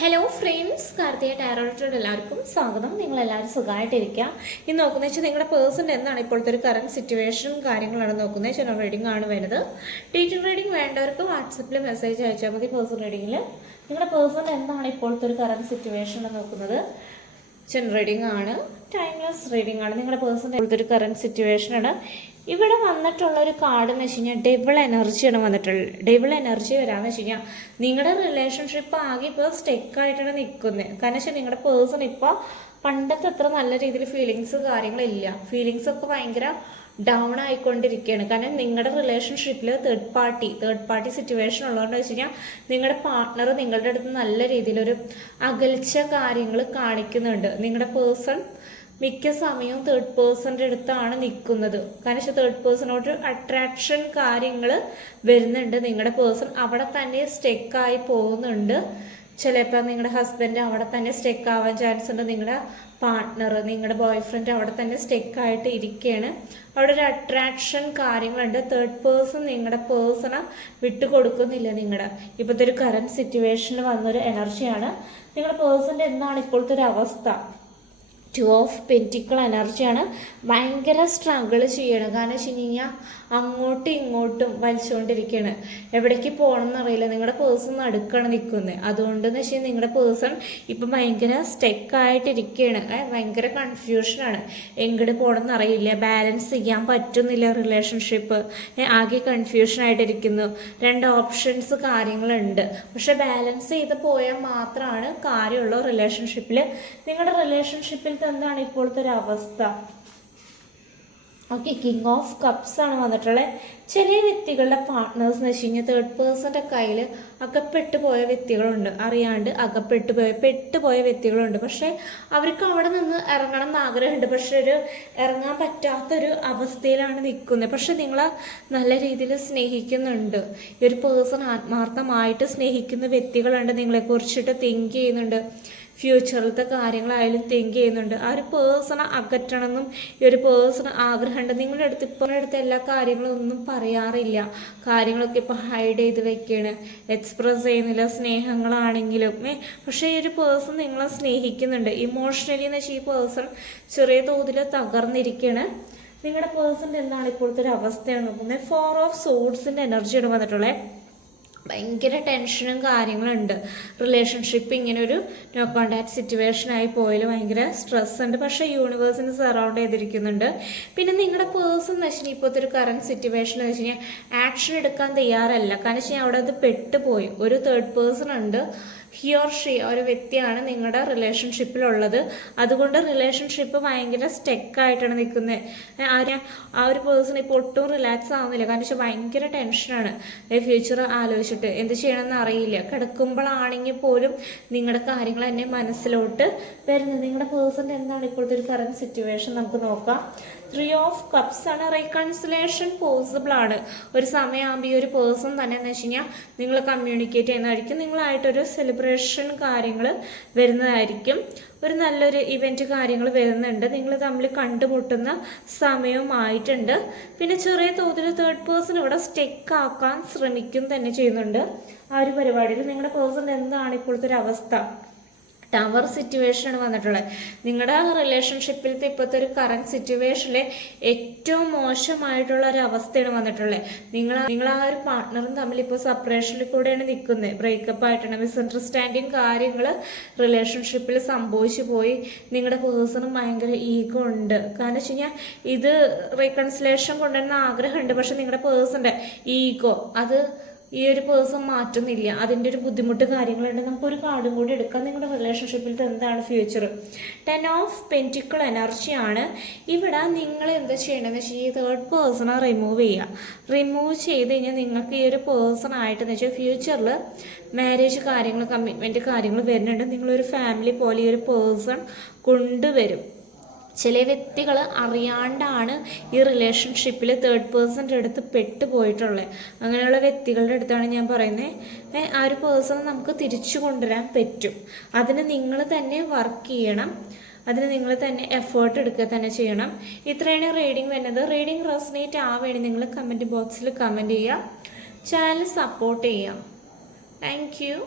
Hello friends, Karthika ടാരോട്ടിലോട് എല്ലാവർക്കും സ്വാഗതം. നിങ്ങളെല്ലാവരും സുഖമായിട്ടിരിക്കുക. ഇന്ന് നോക്കുന്നത് വെച്ചാൽ നിങ്ങളുടെ പേഴ്സൻ്റെ എന്താണ് ഇപ്പോഴത്തെ ഒരു കറണ്ട് സിറ്റുവേഷനും കാര്യങ്ങളാണ് നോക്കുന്നത്. ജനറൽ റീഡിംഗ് ആണ് വരുന്നത്. ഡീറ്റെയിൽ റീഡിംഗ് വേണ്ടവർക്ക് വാട്സപ്പിൽ മെസ്സേജ് അയച്ചാൽ മതി. പേഴ്സൺ റീഡിങ്ങിൽ നിങ്ങളുടെ പേഴ്സൻ്റെ എന്താണ് ഇപ്പോഴത്തെ ഒരു കറണ്ട് സിറ്റുവേഷൻ നോക്കുന്നത്. ജനറൽ റീഡിംഗ് ആണ്, ടൈംലെസ് റീഡിംഗ് ആണ്. നിങ്ങളുടെ പേഴ്സൻ്റെ ഇപ്പോഴത്തെ ഒരു കറണ്ട് സിറ്റുവേഷനാണ്. ഇവിടെ വന്നിട്ടുള്ള ഒരു കാർഡ് എന്ന് വെച്ച് കഴിഞ്ഞാൽ ഡെവിൾ എനർജിയാണ് വന്നിട്ടുള്ളത്. ഡെവിൾ എനർജി വരാമെന്ന് വെച്ച് കഴിഞ്ഞാൽ നിങ്ങളുടെ റിലേഷൻഷിപ്പ് ആകെ ഇപ്പോൾ സ്റ്റെക്കായിട്ടാണ് നിൽക്കുന്നത്. കാരണം വെച്ചാൽ നിങ്ങളുടെ പേഴ്സൺ ഇപ്പോൾ പണ്ടത്തെ അത്ര നല്ല രീതിയിൽ ഫീലിങ്സ് കാര്യങ്ങളില്ല. ഫീലിങ്സ് ഒക്കെ ഭയങ്കര ഡൗൺ ആയിക്കൊണ്ടിരിക്കുകയാണ്. കാരണം നിങ്ങളുടെ റിലേഷൻഷിപ്പിൽ തേർഡ് പാർട്ടി സിറ്റുവേഷൻ ഉള്ളതുകൊണ്ട് വെച്ച് കഴിഞ്ഞാൽ നിങ്ങളുടെ പാർട്ട്ണർ നിങ്ങളുടെ അടുത്ത് നല്ല രീതിയിലൊരു അകൽച്ച കാര്യങ്ങൾ കാണിക്കുന്നുണ്ട്. നിങ്ങളുടെ പേഴ്സൺ മിക്ക സമയവും തേർഡ് പേഴ്സൻ്റെ അടുത്താണ് നിൽക്കുന്നത്. കാരണം തേർഡ് പേഴ്സണോട് അട്രാക്ഷൻ കാര്യങ്ങൾ വരുന്നുണ്ട്. നിങ്ങളുടെ പേഴ്സൺ അവിടെ തന്നെ സ്റ്റെക്കായി പോകുന്നുണ്ട്. ചിലപ്പോൾ നിങ്ങളുടെ ഹസ്ബൻഡ് അവിടെ തന്നെ സ്റ്റെക്ക് ആവാൻ ചാൻസ് ഉണ്ട്. നിങ്ങളുടെ പാർട്ട്ണർ, നിങ്ങളുടെ ബോയ് ഫ്രണ്ട് അവിടെ തന്നെ സ്റ്റെക്കായിട്ട് ഇരിക്കുകയാണ്. അവിടെ ഒരു അട്രാക്ഷൻ കാര്യങ്ങളുണ്ട്. തേർഡ് പേഴ്സൺ നിങ്ങളുടെ പേഴ്സണെ വിട്ടുകൊടുക്കുന്നില്ല. നിങ്ങളുടെ ഇപ്പോഴത്തെ ഒരു കറണ്ട് സിറ്റുവേഷനിൽ വന്നൊരു എനർജിയാണ്. നിങ്ങളുടെ പേഴ്സൻ്റെ എന്താണ് ഇപ്പോഴത്തെ ഒരു അവസ്ഥ? 2 ഓഫ് പെൻറ്റിക്കിൾ എനർജിയാണ്. ഭയങ്കര സ്ട്രഗിൾ ചെയ്യണം. കാരണം വെച്ച് കഴിഞ്ഞാൽ അങ്ങോട്ടും ഇങ്ങോട്ടും വലിച്ചുകൊണ്ടിരിക്കുകയാണ്. എവിടേക്ക് പോകണം എന്നറിയില്ല. നിങ്ങളുടെ പേഴ്സൺ നടുക്കാണ് നിൽക്കുന്നത്. അതുകൊണ്ടെന്ന് വെച്ച് കഴിഞ്ഞാൽ നിങ്ങളുടെ പേഴ്സൺ ഇപ്പം ഭയങ്കര സ്റ്റെക്കായിട്ടിരിക്കുകയാണ്. ഭയങ്കര കൺഫ്യൂഷനാണ്. എങ്ങോട്ട് പോകണം എന്നറിയില്ല. ബാലൻസ് ചെയ്യാൻ പറ്റുന്നില്ല റിലേഷൻഷിപ്പ്. ആകെ കൺഫ്യൂഷനായിട്ടിരിക്കുന്നു. 2 ഓപ്ഷൻസ് കാര്യങ്ങളുണ്ട്. പക്ഷെ ബാലൻസ് ചെയ്ത് പോയാൽ മാത്രമാണ് കാര്യമുള്ളൂ റിലേഷൻഷിപ്പിൽ. നിങ്ങളുടെ റിലേഷൻഷിപ്പിൽ എന്താണ് ഇപ്പോഴത്തെ ഒരു അവസ്ഥ? ഓക്കെ, കിങ് ഓഫ് കപ്സ് ആണ് വന്നിട്ടുള്ളത്. ചില വ്യക്തികളുടെ പാർട്ട്നേഴ്സ് എന്ന് വെച്ച് കഴിഞ്ഞാൽ തേർഡ് പേഴ്സൻ്റെ കയ്യിൽ അകപ്പെട്ടു പോയ വ്യക്തികളുണ്ട്. അറിയാണ്ട് പെട്ടുപോയ വ്യക്തികളുണ്ട്. പക്ഷേ അവർക്ക് അവിടെ നിന്ന് ഇറങ്ങണം എന്ന് ആഗ്രഹമുണ്ട്. പക്ഷെ ഇറങ്ങാൻ പറ്റാത്തൊരു അവസ്ഥയിലാണ് നിൽക്കുന്നത്. പക്ഷെ നിങ്ങളെ നല്ല രീതിയിൽ സ്നേഹിക്കുന്നുണ്ട്. ഈ ഒരു പേഴ്സൺ ആത്മാർത്ഥമായിട്ട് സ്നേഹിക്കുന്ന വ്യക്തികളുണ്ട്. നിങ്ങളെക്കുറിച്ചിട്ട് തിങ്ക് ചെയ്യുന്നുണ്ട്. ഫ്യൂച്ചറിലത്തെ കാര്യങ്ങളായാലും തിങ്ക് ചെയ്യുന്നുണ്ട്. ആ ഒരു പേഴ്സണെ അകറ്റണമെന്നും ഈ ഒരു പേഴ്സണ് ആഗ്രഹമുണ്ട്. നിങ്ങളുടെ അടുത്ത് ഇപ്പോഴും അടുത്ത് എല്ലാ കാര്യങ്ങളും ഒന്നും പറയാറില്ല. കാര്യങ്ങളൊക്കെ ഇപ്പോൾ ഹൈഡ് ചെയ്ത് വെക്കുകയാണ്. എക്സ്പ്രസ് ചെയ്യുന്നില്ല സ്നേഹങ്ങളാണെങ്കിലും. പക്ഷേ ഈ ഒരു പേഴ്സൺ നിങ്ങളെ സ്നേഹിക്കുന്നുണ്ട്. ഇമോഷണലി എന്ന് വെച്ചാൽ ഈ പേഴ്സൺ ചെറിയ തോതിൽ തകർന്നിരിക്കുകയാണ്. നിങ്ങളുടെ പേഴ്സൻ്റെ എന്താണ് ഇപ്പോഴത്തെ ഒരു അവസ്ഥയാണ് നോക്കുന്നത്. 4 ഓഫ് സോഡ്സിൻ്റെ എനർജിയാണ് വന്നിട്ടുള്ളത്. ഭയങ്കര ടെൻഷനും കാര്യങ്ങളുണ്ട്. റിലേഷൻഷിപ്പ് ഇങ്ങനെ ഒരു നോ കോണ്ടാക്ട് സിറ്റുവേഷനായി പോയാൽ ഭയങ്കര സ്ട്രെസ് ഉണ്ട്. പക്ഷേ യൂണിവേഴ്സിന് സറൗണ്ട് ചെയ്തിരിക്കുന്നുണ്ട്. പിന്നെ നിങ്ങളുടെ പേഴ്സൺ എന്ന് വെച്ചാൽ ഇപ്പോഴത്തെ ഒരു കറണ്ട് സിറ്റുവേഷൻ എന്ന് വെച്ച് കഴിഞ്ഞാൽ ആക്ഷൻ എടുക്കാൻ തയ്യാറല്ല. കാരണം വെച്ചാൽ അവിടെ അത് പെട്ടുപോയി. ഒരു തേർഡ് പേഴ്സൺ ഉണ്ട്. ഹി ഓർ ഷീ ഒരു വ്യക്തിയാണ് നിങ്ങളുടെ റിലേഷൻഷിപ്പിലുള്ളത്. അതുകൊണ്ട് റിലേഷൻഷിപ്പ് ഭയങ്കര സ്റ്റെക്കായിട്ടാണ് നിൽക്കുന്നത്. ആ ഒരു പേഴ്സൺ ഇപ്പോൾ ഒട്ടും റിലാക്സ് ആവുന്നില്ല. കാരണം വെച്ചാൽ ഭയങ്കര ടെൻഷനാണ്. ഫ്യൂച്ചർ ആലോചിച്ചിട്ട് എന്ത് ചെയ്യണമെന്ന് അറിയില്ല. കിടക്കുമ്പോഴാണെങ്കിൽ പോലും നിങ്ങളുടെ കാര്യങ്ങൾ തന്നെ മനസ്സിലോട്ട് വരുന്നത്. നിങ്ങളുടെ പേഴ്സൻ്റെ എന്താണ് ഇപ്പോഴത്തെ ഒരു കറണ്ട് സിറ്റുവേഷൻ നമുക്ക് നോക്കാം. 3 ഓഫ് കപ്സ് ആണ്. റീകൺസിലേഷൻ പോസിബിൾ ആണ്. ഒരു സമയമാകുമ്പോൾ ഈ ഒരു പേഴ്സൺ തന്നെ എന്ന് വെച്ച് കഴിഞ്ഞാൽ നിങ്ങൾ കമ്മ്യൂണിക്കേറ്റ് ചെയ്യുന്നതായിരിക്കും. നിങ്ങളായിട്ടൊരു സെലിബ്രേഷൻ കാര്യങ്ങൾ വരുന്നതായിരിക്കും. ഒരു നല്ലൊരു ഇവൻറ്റ് കാര്യങ്ങൾ വരുന്നുണ്ട്. നിങ്ങൾ തമ്മിൽ കണ്ടുമുട്ടുന്ന സമയമായിട്ടുണ്ട്. പിന്നെ ചെറിയ തോതിൽ തേർഡ് പേഴ്സൺ ഇവിടെ സ്റ്റെക്ക് ആക്കാൻ ശ്രമിക്കും തന്നെ ചെയ്യുന്നുണ്ട്. ആ ഒരു പരിപാടിയിൽ നിങ്ങളുടെ പേഴ്സൺ എന്താണ് ഇപ്പോഴത്തെ ഒരു അവസ്ഥ? ടവർ സിറ്റുവേഷനാണ് വന്നിട്ടുള്ളത്. നിങ്ങളുടെ റിലേഷൻഷിപ്പിലത്തെ ഇപ്പോഴത്തെ ഒരു കറണ്ട് സിറ്റുവേഷനിൽ ഏറ്റവും മോശമായിട്ടുള്ള ഒരു അവസ്ഥയാണ് വന്നിട്ടുള്ളത്. നിങ്ങൾ ആ ഒരു പാർട്ട്ണറും തമ്മിൽ ഇപ്പോൾ സെപ്പറേഷനിൽ കൂടെയാണ് നിൽക്കുന്നത്. ബ്രേക്കപ്പ് ആയിട്ടാണ്. മിസ്അണ്ടർസ്റ്റാൻഡിങ് കാര്യങ്ങൾ റിലേഷൻഷിപ്പിൽ സംഭവിച്ചു പോയി. നിങ്ങളുടെ പേഴ്സണും ഭയങ്കര ഈഗോ ഉണ്ട്. കാരണം വെച്ച് കഴിഞ്ഞാൽ ഇത് റീകൺസിലേഷൻ കൊണ്ടുവരുന്ന ആഗ്രഹമുണ്ട്. പക്ഷെ നിങ്ങളുടെ പേഴ്സൻ്റെ ഈഗോ അത് ഈ ഒരു പേഴ്സൺ മാറ്റുന്നില്ല. അതിൻ്റെ ഒരു ബുദ്ധിമുട്ട് കാര്യങ്ങളുണ്ട്. നമുക്കൊരു കാർഡും കൂടി എടുക്കാം. നിങ്ങളുടെ റിലേഷൻഷിപ്പിൽ എന്താണ് ഫ്യൂച്ചർ? 10 ഓഫ് പെൻറ്റിക്കിൾ എനർജിയാണ്. ഇവിടെ നിങ്ങൾ എന്താ ചെയ്യേണ്ടതെന്ന് വെച്ചാൽ ഈ തേർഡ് പേഴ്സണെ റിമൂവ് ചെയ്യുക. റിമൂവ് ചെയ്ത് കഴിഞ്ഞാൽ നിങ്ങൾക്ക് ഈ ഒരു പേഴ്സൺ ആയിട്ടെന്ന് വെച്ചാൽ ഫ്യൂച്ചറിൽ മാരേജ് കാര്യങ്ങൾ, കമ്മിറ്റ്മെൻറ്റ് കാര്യങ്ങൾ വരുന്നുണ്ട്. നിങ്ങളൊരു ഫാമിലി പോലെ ഈ ഒരു പേഴ്സൺ കൊണ്ടുവരും. ചില വ്യക്തികൾ അറിയാണ്ടാണ് ഈ റിലേഷൻഷിപ്പിൽ തേർഡ് പേഴ്സൻ്റെ അടുത്ത് പെട്ടുപോയിട്ടുള്ളത്. അങ്ങനെയുള്ള വ്യക്തികളുടെ അടുത്താണ് ഞാൻ പറയുന്നത്. ആ ഒരു പേഴ്സണെ നമുക്ക് തിരിച്ചു കൊണ്ടുവരാൻ പറ്റും. അതിന് നിങ്ങൾ തന്നെ വർക്ക് ചെയ്യണം. അതിന് നിങ്ങൾ തന്നെ എഫേർട്ട് എടുക്കുക തന്നെ ചെയ്യണം. ഇത്രയാണ് റീഡിംഗ് വരുന്നത്. റീഡിംഗ് റെസനേറ്റ് ആവുകയാണെങ്കിൽ നിങ്ങൾ കമൻറ്റ് ബോക്സിൽ കമൻറ്റ് ചെയ്യുക. ചാനൽ സപ്പോർട്ട് ചെയ്യുക. Thank you.